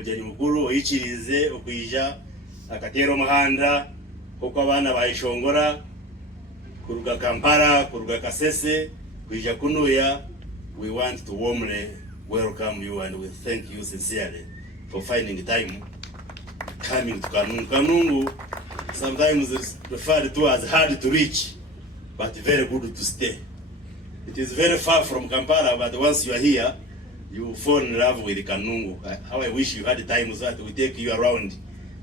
omujeni mukuru oyichirize okwija akatero muhanda koko abana bayishongora kuruga Kampala kuruga Kasese kwija kunuya. We want to warmly welcome you and we thank you sincerely for finding time coming to Kanungu. Kanungu sometimes is referred to as hard to reach, but very good to stay. It is very far from Kampala, but once you are here, you fall in love with Kanungu. How I wish you had time so that we take you around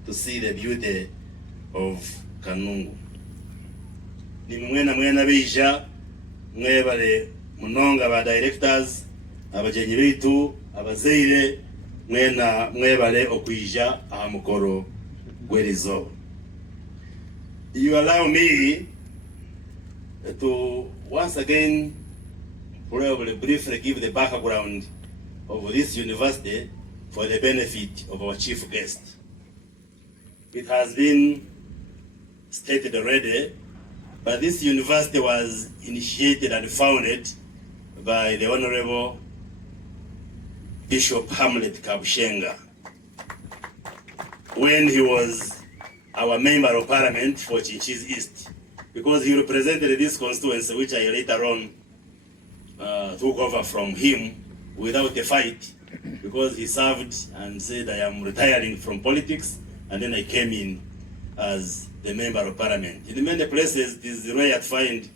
to see the beauty of Kanungu. Ni mwena bija mwebale munonga ba directors abajenyi bitu abazeire mwebale okwija aha mukoro gwerizo. You allow me to once again probably briefly give the background of this university for the benefit of our chief guest. It has been stated already, but this university was initiated and founded by the Honorable Bishop Hamlet Kabushenga when he was our member of parliament for Chinchiz East, because he represented this constituency which I later on took over from him without a fight, because he served and said, I am retiring from politics, and then I came in as the member of parliament. In many places, it is rare to find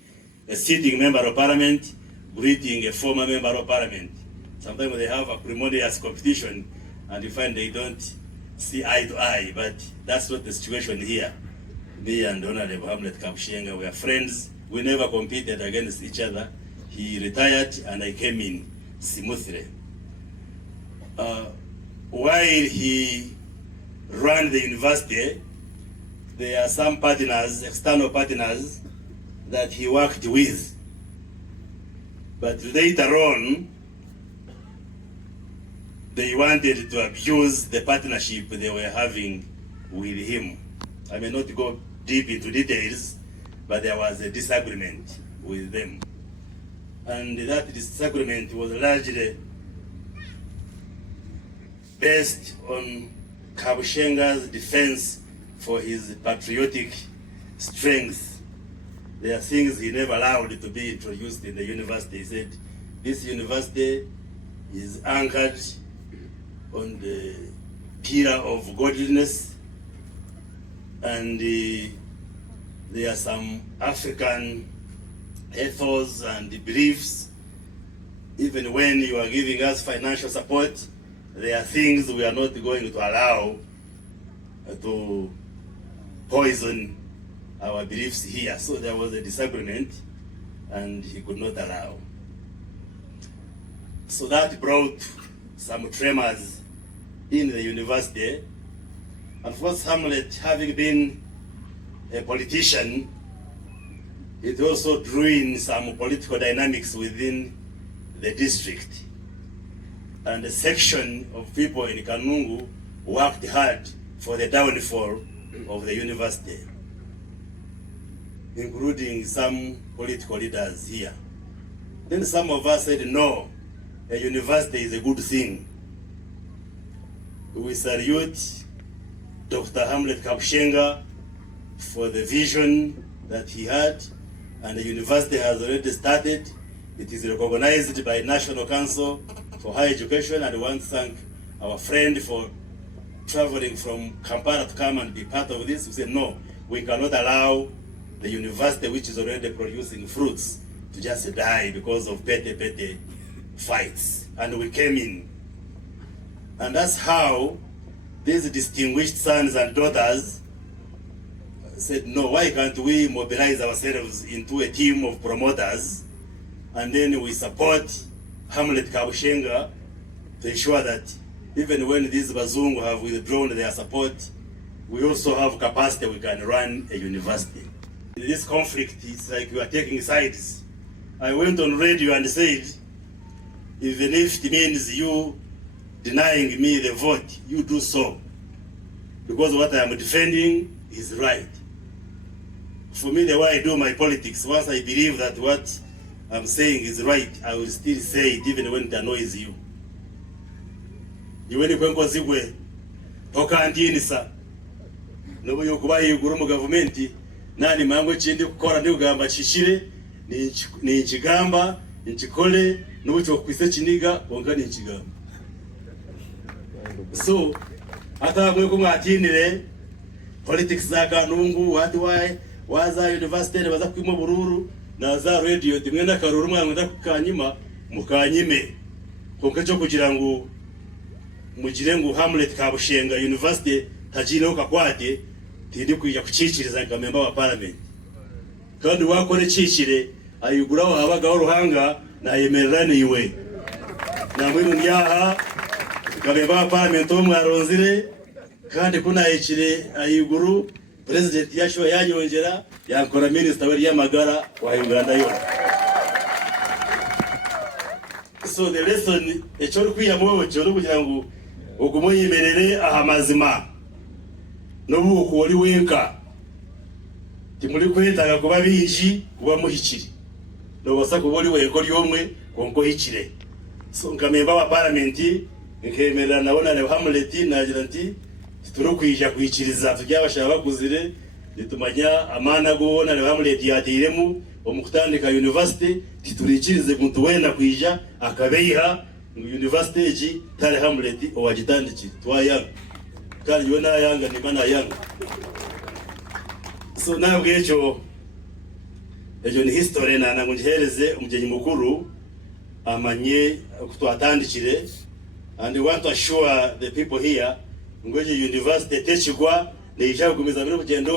a sitting member of parliament greeting a former member of parliament. Sometimes they have a acrimonious competition and you find they don't see eye to eye, but that's not the situation here. Me and Honorable Hamlet Kabushenga were friends. We never competed against each other. He retired and I came in smoothly. While he ran the university, there are some partners, external partners, that he worked with. But later on, they wanted to abuse the partnership they were having with him. I may not go deep into details, but there was a disagreement with them. And that disagreement was largely based on Kabushenga's defense for his patriotic strength. There are things he never allowed to be introduced in the university. He said, this university is anchored on the pillar of godliness, and there are some African ethos and beliefs. Even when you are giving us financial support, there are things we are not going to allow to poison our beliefs here. So there was a disagreement and he could not allow. So that brought some tremors in the university. And of course, Hamlet, having been a politician, it also drew in some political dynamics within the district. And a section of people in Kanungu worked hard for the downfall of the university, including some political leaders here. Then some of us said, no, a university is a good thing. We salute Dr. Hamlet Kabushenga for the vision that he had, and the university has already started. It is recognized by National Council for Higher Education, and we want to thank our friend for traveling from Kampala to come and be part of this. We said, no, we cannot allow the university, which is already producing fruits, to just die because of petty fights. And we came in. And that's how these distinguished sons and daughters said, no, why can't we mobilize ourselves into a team of promoters, and then we support Hamlet Kabushenga to ensure that even when these Bazungu have withdrawn their support, we also have capacity, we can run a university. In this conflict, it's like we are taking sides. I went on radio and said, even if it means you denying me the vote, you do so. Because what I am defending is right. For me, the way I do my politics, once I believe that what I'm saying is right, I will still say it even when it annoys you. Iweni kwenko zigwe okandini sa nubu yokuba yiguru mu government nani mango chindi kukora ndi kugamba chishire ni nchigamba nchikole nubu chokwise chiniga onga ni nchigamba. So hata mwe kumwatinire politics zaka nungu watu waza university baza kwimo bururu na za radio dimwe na karuru mwangu ndakukanyima mukanyime konke cyo kugira ngo mugire ngo Hamlet kabushenga university tajine ukakwate tindi kwija kuciciriza nkamemba wa parliament kandi wakore cicire ayuguraho habagaho ruhanga na yemererane iwe na mwinu ndyaha nkamemba wa parliament omwaronzire kandi kuna yicire ayuguru president yasho yanyongera yankora minister wari yamagara wa Uganda yo. So the lesson echoro kwiyamo cyo kugira ngo ugumoyimerere ahamazima nobu ukuri wenka timuri kwetaga kuba biji kuba muhikiri no basa kubori weko lyomwe konko hikire. So nkamemba wa parliament nkemerera nabona ne Hamlet nagira nti turi kwija kwikiriza tubyabashaka bakuzire nitumanya amana gubona ne Hamlet yatiremu omukutandika university titurikirize muntu wenda kwija akabeyiha university eji tare Hamlet owagitandiki twaya kandi yona yanga ni mana yanga. So nabwe ejo ni history na nangunjihereze umugenyi mukuru amanye kutwatandikire, and we want to assure the people here ngoje university techigwa neija gumiza biro kugendo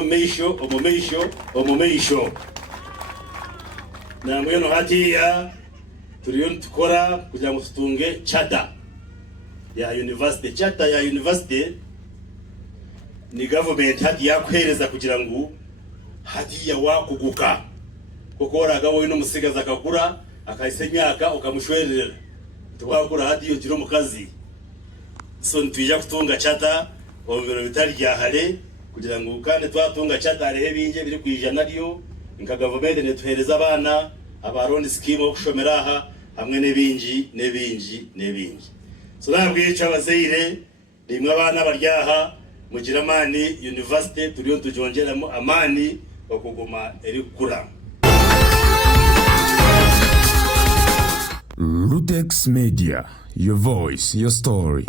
omumeisho na mweno hatiya turiyo tukora kugira ngo tutunge charter ya university. Charter ya university ni government hati yakwereza kugira ngo hatiya wakuguka kokora gawo ino musigaza akakura akayisemyaka ukamushwerera twakura hatiyo tiro mukazi. So ntwija kutunga charter obiro bitari ryahare kugira ngo kandi twatunga charter rehe binje biri kwijana ryo nka government netuhereza abana abarundi scheme okushomeraha hamwe nebinji. So nabwica abazeyire rimwe abana baryaha mugira amani university turiyo tujongeramo amani okuguma eri kukura. Rutex Media, your voice, your story.